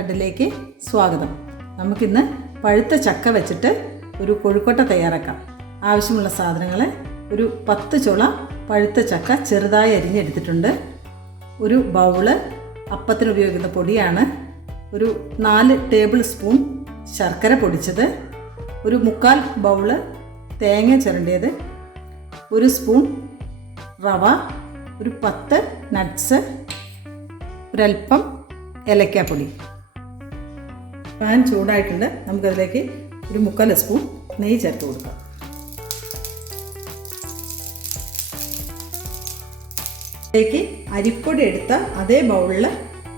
ഹഡിലേക്ക് സ്വാഗതം. നമുക്കിന്ന് പഴുത്ത ചക്ക വെച്ചിട്ട് ഒരു കൊഴുക്കട്ട തയ്യാറാക്കാം. ആവശ്യമുള്ള സാധനങ്ങൾ: ഒരു 10 ചുള പഴുത്ത ചക്ക ചെറുതായി അരിഞ്ഞെടുത്തിട്ടുണ്ട്, ഒരു ബൗള് അപ്പത്തിന് ഉപയോഗിക്കുന്ന പൊടിയാണ്, ഒരു 4 ടേബിൾ സ്പൂൺ ശർക്കര പൊടിച്ചത്, ഒരു 1/4 ബൗള് തേങ്ങ ചിരണ്ടിയത്, ഒരു സ്പൂൺ റവ, ഒരു 10 നട്ട്സ്, ഒരൽപ്പം ഏലക്കാപ്പൊടി. പാൻ ചൂടായിട്ടുണ്ട്. നമുക്കതിലേക്ക് ഒരു 1/4 സ്പൂൺ നെയ്യ് ചേർത്ത് കൊടുക്കാം. ഇതിലേക്ക് അരിപ്പൊടി എടുത്ത അതേ ബൗളിൽ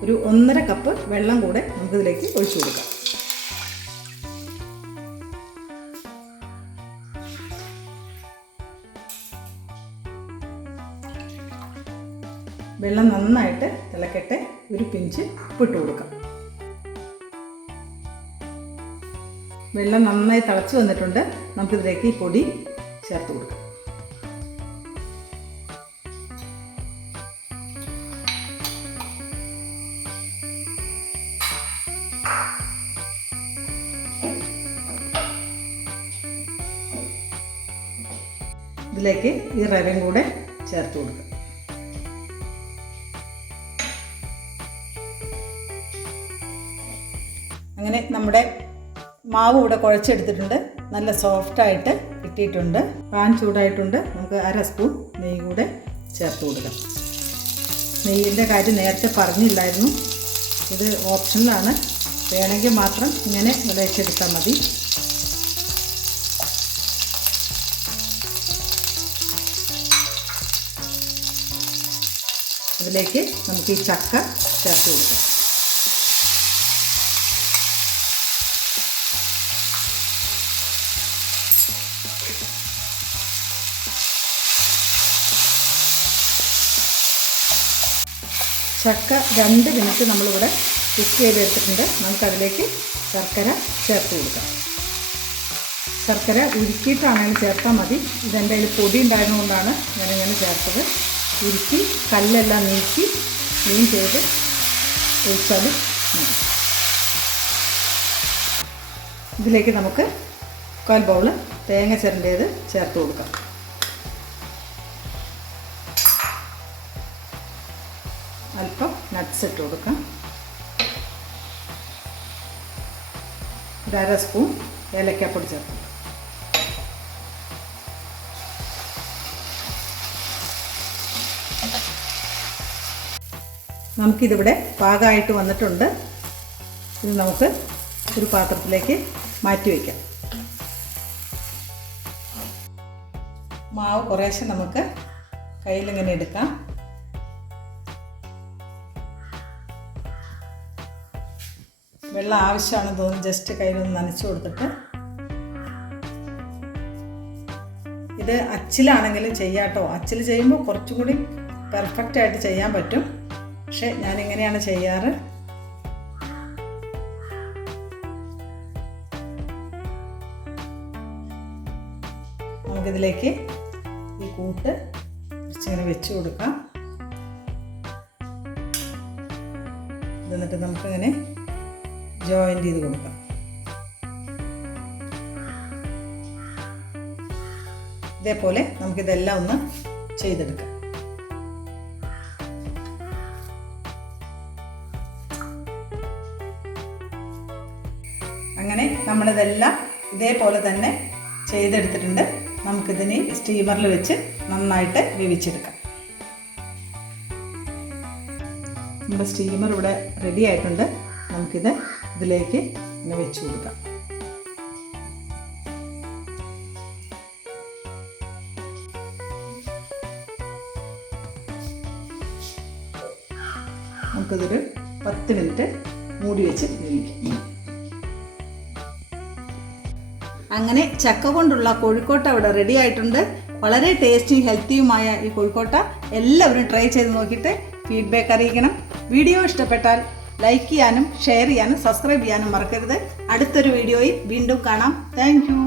ഒരു 1.5 കപ്പ് വെള്ളം കൂടെ നമുക്കിതിലേക്ക് ഒഴിച്ചു കൊടുക്കാം. വെള്ളം നന്നായിട്ട് തിളക്കട്ടെ. ഒരു പിഞ്ച് ഉപ്പിട്ട് കൊടുക്കാം. വെള്ളം നന്നായി തിളച്ച് വന്നിട്ടുണ്ട്. നമുക്കിതിലേക്ക് ഈ പൊടി ചേർത്ത് കൊടുക്കാം. ഇതിലേക്ക് ഈ റവയും കൂടെ ചേർത്ത് കൊടുക്കാം. അങ്ങനെ നമ്മുടെ മാവ് ഇവിടെ കുഴച്ചെടുത്തിട്ടുണ്ട്. നല്ല സോഫ്റ്റായിട്ട് കിട്ടിയിട്ടുണ്ട്. പാൻ ചൂടായിട്ടുണ്ട്. നമുക്ക് 1/2 സ്പൂൺ നെയ്യ് കൂടെ ചേർത്ത് കൊടുക്കാം. നെയ്യിൻ്റെ കാര്യം നേരത്തെ പറഞ്ഞില്ലായിരുന്നു. ഇത് ഓപ്ഷനിലാണ്. വേണമെങ്കിൽ മാത്രം ഇങ്ങനെ വിളയിച്ചെടുത്താൽ മതി. അതിലേക്ക് നമുക്ക് ഈ ചക്ക ചേർത്ത് കൊടുക്കാം. ചക്ക 2 മിനിറ്റ് നമ്മളിവിടെ കുക്ക് ചെയ്തെടുത്തിട്ടുണ്ട്. നമുക്കതിലേക്ക് ശർക്കര ചേർത്ത് കൊടുക്കാം. ശർക്കര ഉരുക്കിയിട്ടാണെങ്കിൽ ചേർത്താൽ മതി. ഇതെൻ്റെ കയ്യിൽ പൊടി ഉണ്ടായതുകൊണ്ടാണ് ഞാനിങ്ങനെ ചേർത്തത്. ഉരുക്കി കല്ലെല്ലാം നീക്കി ക്ലീൻ ചെയ്ത് ഒഴിച്ചാൽ മതി. ഇതിലേക്ക് നമുക്ക് 1/4 ബൗള് തേങ്ങ ചിരണ്ടിയത് ചേർത്ത് കൊടുക്കാം. അല്പം നട്ട്സ് ഇട്ട് കൊടുക്കാം. 1/2 സ്പൂൺ ഏലക്കാപ്പൊടി ചേർക്കും. നമുക്കിതിവിടെ പാകമായിട്ട് വന്നിട്ടുണ്ട്. ഇത് നമുക്ക് ഒരു പാത്രത്തിലേക്ക് മാറ്റി വയ്ക്കാം. മാവ് കുറേശ്ശെ നമുക്ക് കയ്യിലിങ്ങനെ എടുക്കാം. വെള്ളം ആവശ്യമാണെന്ന് തോന്നുന്നു. ജസ്റ്റ് കയ്യിലൊന്ന് നനച്ച് കൊടുത്തിട്ട്. ഇത് അച്ചിലാണെങ്കിലും ചെയ്യാം കേട്ടോ. അച്ചിൽ ചെയ്യുമ്പോൾ കുറച്ചും കൂടി പെർഫെക്റ്റായിട്ട് ചെയ്യാൻ പറ്റും. പക്ഷെ ഞാനിങ്ങനെയാണ് ചെയ്യാറ്. നമുക്കിതിലേക്ക് ഈ കൂട്ട് കുറച്ചിങ്ങനെ വെച്ച് കൊടുക്കാം. എന്നിട്ട് നമുക്കിങ്ങനെ ജോയിൻ്റ് ചെയ്ത് കൊടുക്കാം. ഇതേപോലെ നമുക്കിതെല്ലാം ഒന്ന് ചെയ്തെടുക്കാം. അങ്ങനെ നമ്മളിതെല്ലാം ഇതേപോലെ തന്നെ ചെയ്തെടുത്തിട്ടുണ്ട്. നമുക്കിതിനെ സ്റ്റീമറിൽ വെച്ച് നന്നായിട്ട് വേവിച്ചെടുക്കാം. നമ്മുടെ സ്റ്റീമർ ഇവിടെ റെഡി ആയിട്ടുണ്ട്. നമുക്കിത് ഇതിലേക്ക് ഇങ്ങനെ വെച്ച് കൊടുക്കാം. നമുക്കിതൊരു 10 മിനിറ്റ് മൂടി വെച്ച് വേവിക്കാം. അങ്ങനെ ചക്ക കൊണ്ടുള്ള കോഴിക്കോട്ട ഇവിടെ റെഡി ആയിട്ടുണ്ട്. വളരെ ടേസ്റ്റിയും ഹെൽത്തിയുമായ ഈ കോഴിക്കോട്ട എല്ലാവരും ട്രൈ ചെയ്ത് നോക്കിയിട്ട് ഫീഡ്ബാക്ക് അറിയിക്കണം. വീഡിയോ ഇഷ്ടപ്പെട്ടാൽ ലൈക്ക് ചെയ്യാനും ഷെയർ ചെയ്യാനും സബ്സ്ക്രൈബ് ചെയ്യാനും മറക്കരുത്. അടുത്തൊരു വീഡിയോയിൽ വീണ്ടും കാണാം. Thank you.